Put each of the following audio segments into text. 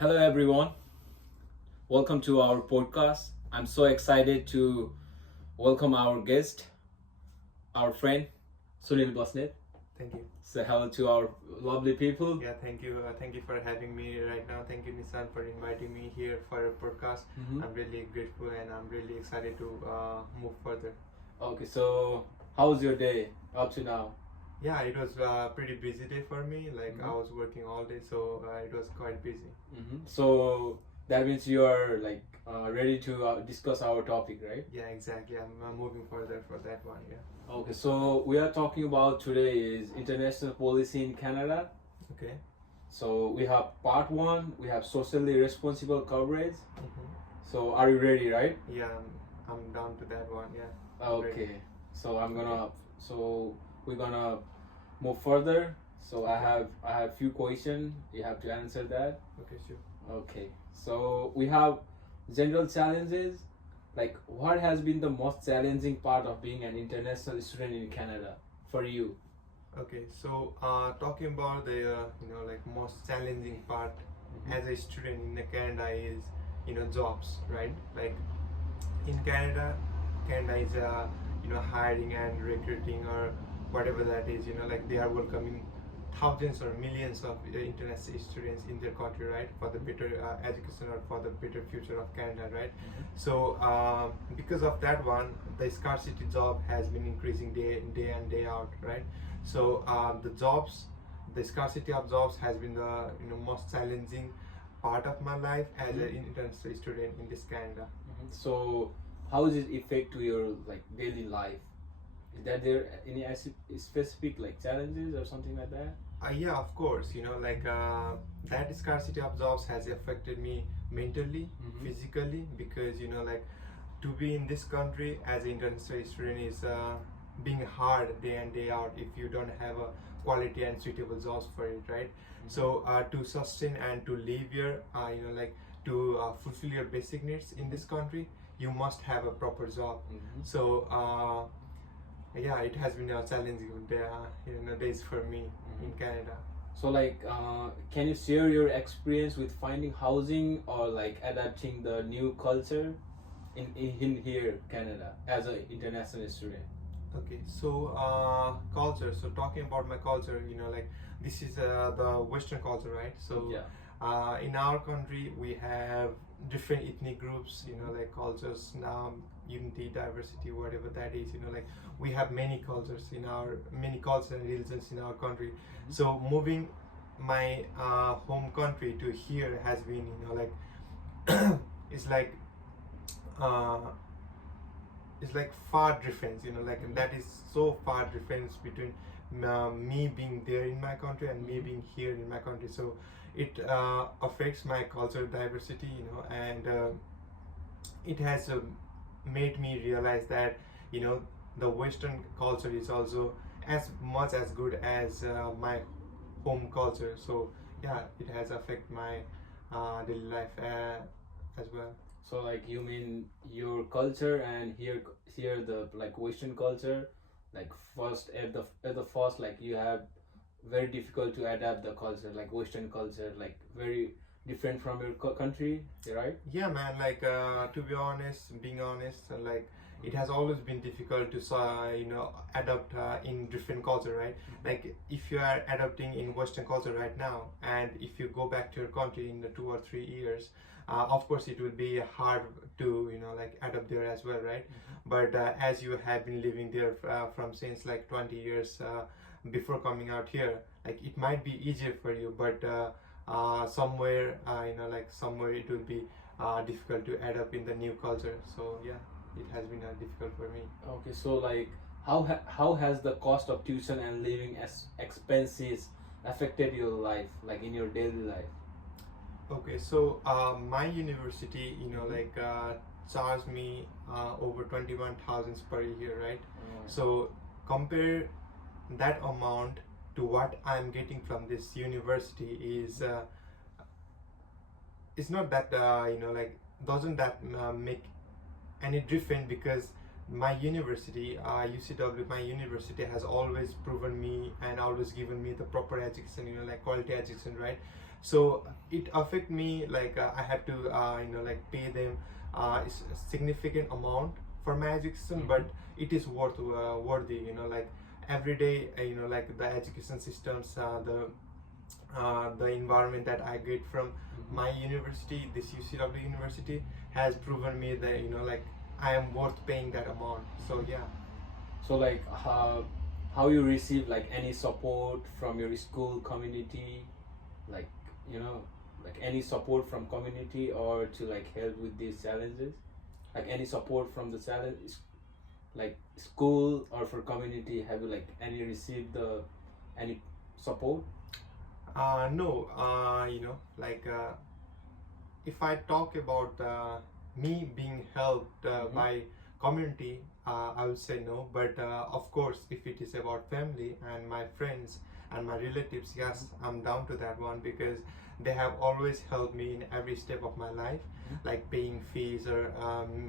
Hello, everyone. Welcome to our podcast. I'm so excited to welcome our guest, our friend, Sunil Basnet. Thank you. Say hello to our lovely people. Yeah, thank you. Thank you for having me right now. Thank you, Nissan, for inviting me here for a podcast. Mhm. I'm really grateful and I'm really excited to move further. Okay, so how's your day up to now? Yeah, it was a pretty busy day for me. Like I Mhm. was working all day, so it was quite busy. So that means you are like ready to discuss our topic, right? Yeah, exactly. I'm moving further for that one. Yeah. Okay, so we are talking about today is international policy in Canada. Okay. So we have part one, we have socially responsible coverage. hmm So are you ready, right? Yeah, I'm down to that one. Yeah. Okay, so we're gonna move further. So I have few questions. You have to answer that. Okay, sure. Okay, so we have general challenges. Like, what has been the most challenging part of being an international student in Canada for you? Okay, so talking about the like most challenging part as a student in Canada is jobs, right? Like in Canada is hiring and recruiting or whatever that is. Like they are welcoming thousands or millions of international students in their country, right? For the better education or for the better future of Canada, right? So because of that one, the scarcity job has been increasing day and day out, right? So the scarcity of jobs has been the most challenging part of my life as an international student in this Canada. So how does it affect to your like daily life? Is that there any specific like challenges or something like that? Yeah, of course. That scarcity of jobs has affected me mentally, physically, because like to be in this country as an international student is being hard day in day out if you don't have a quality and suitable jobs for it, right? So to sustain and to live here, like to fulfill your basic needs in this country, you must have a proper job. So yeah, it has been a challenging days for me in Canada. So like, can you share your experience with finding housing or like adapting the new culture in here Canada as an international student? Okay, so culture. So talking about my culture, like this is the Western culture, right? So Yeah. in our country, we have different ethnic groups, like cultures, unity, diversity, whatever that is. Like we have many cultures many cultures and religions in our country. So moving my home country to here has been, like it's like. Uh, it's like far difference, like that is so far difference between me being there in my country and me being here in my country. So it affects my cultural diversity, and it has made me realize that the Western culture is also as much as good as my home culture. So yeah, it has affected my daily life as well. So like you mean your culture and here the like Western culture, like first at the first like you have very difficult to adapt the culture like Western culture like very different from your country, right? Yeah, man, like to be honest, being honest, like it has always been difficult to adapt in different culture, right? Like if you are adapting in Western culture right now and if you go back to your country in the 2 or 3 years, of course it will be hard to like adapt there as well, right? But as you have been living there from since like 20 years before coming out here, like it might be easier for you, but somewhere like somewhere it will be difficult to adapt in the new culture. So yeah, it has been difficult for me. Okay, so like how has the cost of tuition and living expenses affected your life like in your daily life? Okay, so my university like charged me over 21,000 per year, right? So compare that amount to what I'm getting from this university is it's not that like doesn't that make any different, because my university, UCW, my university has always proven me and always given me the proper education, like quality education, right? So it affect me like I have to like pay them significant amount for my education, but it is worthy, like every day, like the education systems, the environment that I get from my university, this UCW university, has proven me that like I am worth paying that amount. So yeah. So like how you receive like any support from your school community, like like any support from community or to like help with these challenges, like any support from the challenge, like school or for community, have you like any received the any support? No, like if I talk about me being helped by community, I would say no. But of course, if it is about family and my friends and my relatives, yes, I'm down to that one, because they have always helped me in every step of my life, like paying fees or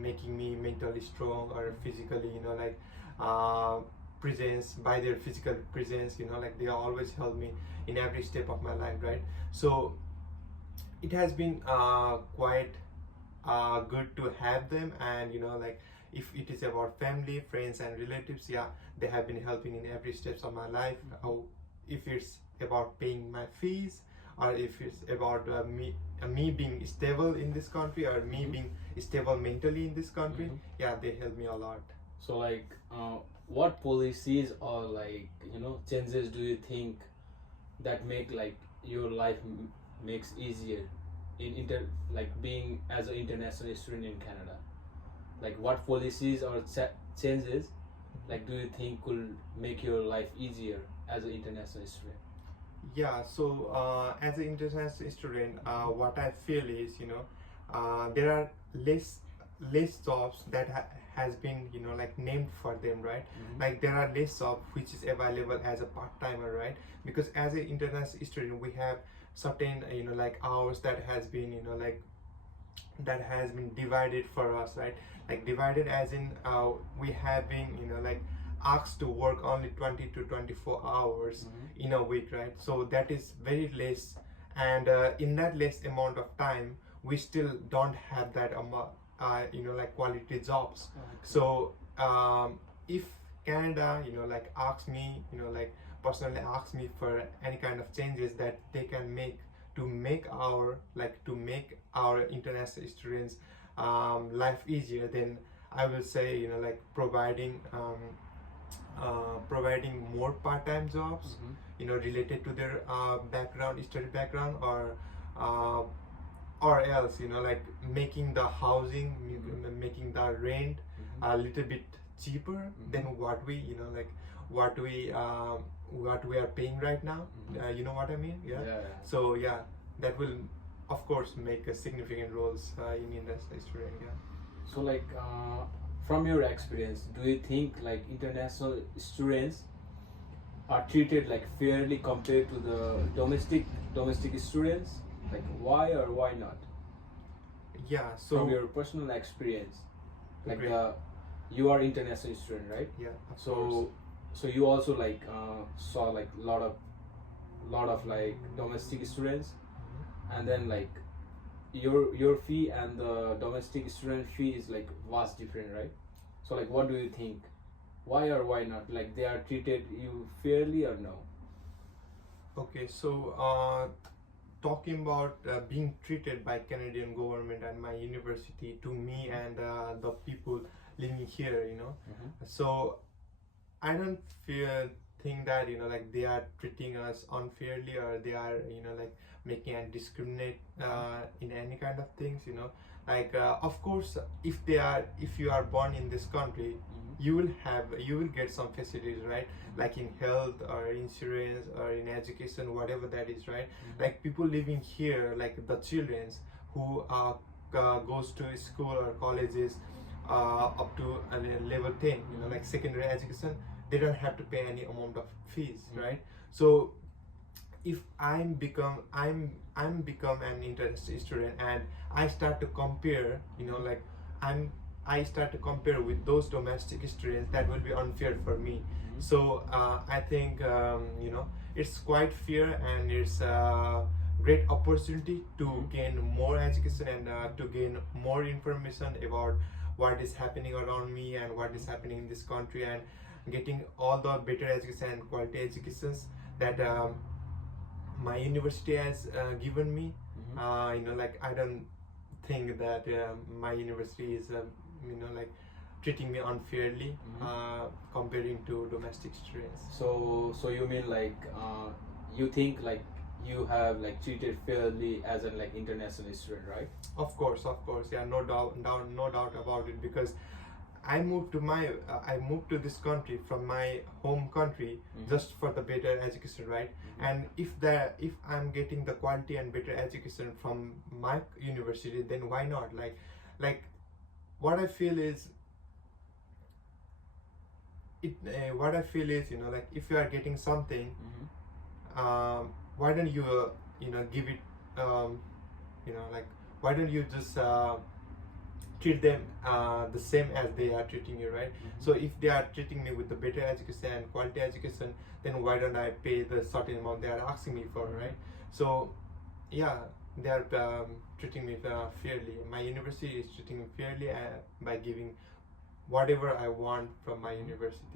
making me mentally strong or physically, like presence, by their physical presence, like they always help me in every step of my life, right? So it has been quite good to have them. And like if it is about family, friends and relatives, yeah, they have been helping in every steps of my life. If it's about paying my fees, or if it's about me being stable in this country, or me being stable mentally in this country, yeah, they help me a lot. So like what policies or like changes do you think that make like your life makes easier in like being as an international student in Canada? Like what policies or changes like do you think could make your life easier as an international student? Yeah, so as an international student, what I feel is, there are less jobs that has been, like named for them, right? Like there are less jobs which is available as a part-timer, right? Because as an international student, we have certain, like hours that has been, like that has been divided for us, right? Like divided as in we have been, like asked to work only 20 to 24 hours in a week, right? So that is very less, and in that less amount of time we still don't have that like quality jobs. So if Canada like asks me, like personally asks me for any kind of changes that they can make to make our international students life easier, then I will say like providing more part-time jobs, related to their study background, or else like making the housing, making the rent a little bit cheaper than what we like what we are paying right now. You know what I mean? Yeah. So yeah, that will of course make a significant roles in international student. Yeah. So like from your experience, do you think like international students are treated like fairly compared to the domestic students? Like why or why not? Yeah, so from your personal experience, like great. You are international student, right? Yeah, of So course. so you also like saw like lot of like domestic students, and then like your fee and the domestic student fee is like vast different, right? So like what do you think, why or why not, like they are treated you fairly or no? Okay, so talking about being treated by Canadian government and my university to me and the people living here, so I don't think that like they are treating us unfairly, or they are like making and discriminate in any kind of things, like of course if you are born in this country, you will get some facilities, right? Like in health or insurance or in education, whatever that is, right? Like people living here, like the childrens who goes to school or colleges up to level 10, like secondary education, they don't have to pay any amount of fees, right? So if I'm become an international student and I start to compare, like I'm I start to compare with those domestic students, that will be unfair for me. So I think it's quite fair, and it's a great opportunity to gain more education and to gain more information about what is happening around me and what is happening in this country, and getting all the better education and quality educations that my university has given me. Like I don't think that my university is like treating me unfairly comparing to domestic students. So you mean like you think like you have like treated fairly as an like international student, right? Of course, yeah, no doubt about it, because I moved to this country from my home country just for the better education, right? And if I'm getting the quality and better education from my university, then why not? Like what I feel is like if you are getting something, why don't you give it, like why don't you just treat them the same as they are treating you, right? So if they are treating me with the better education and quality education, then why don't I pay the certain amount they are asking me for, right? So yeah, they are treating me fairly. My university is treating me fairly by giving whatever I want from my university.